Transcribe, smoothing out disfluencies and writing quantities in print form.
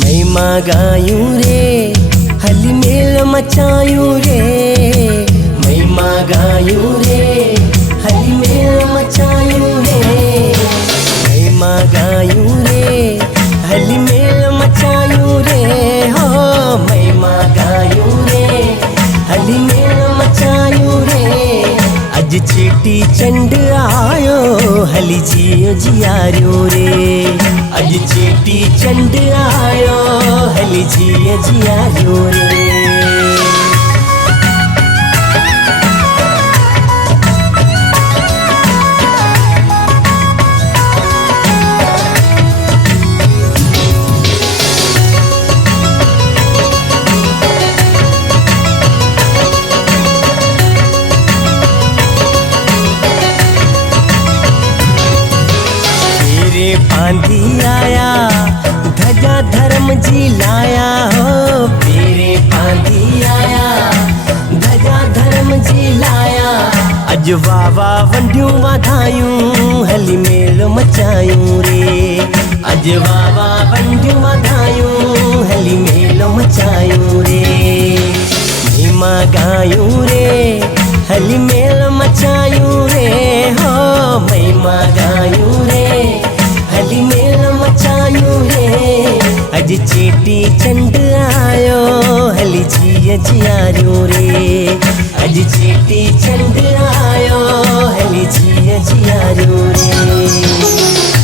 महिमा गायूं रे हली मेल मचायूं रे। महिमा गायूं रे हली मेल मचायूं रे। महिमा गायूं रे हली मेल मचायूं रे। हो महिमा गायूं रे हली मेल मचायूं रे। अज चेटी चंड आयो हली जियो जियारियो रे। अज चेटी चंड आयो हली जियो जियारियो रे। बांधी आया धजा धर्म जी लाया हो। पेरे बांधी आया धजा धर्म जी लाया। अज वावा वंडियूं वाधायूं हली मेल मचायूं रे। अज वावा वंडियूं वाधायूं हली मेल मचायूं रे। महिमा गायूं रे हली मेल मचायूं रे। हो महिमा गायूं रे हली मेल मचायूं रे। अज चेटी चंड आयो हली जियो जियारियो रे। अज चेटी चंड आयो हली जियो जियारियो रे।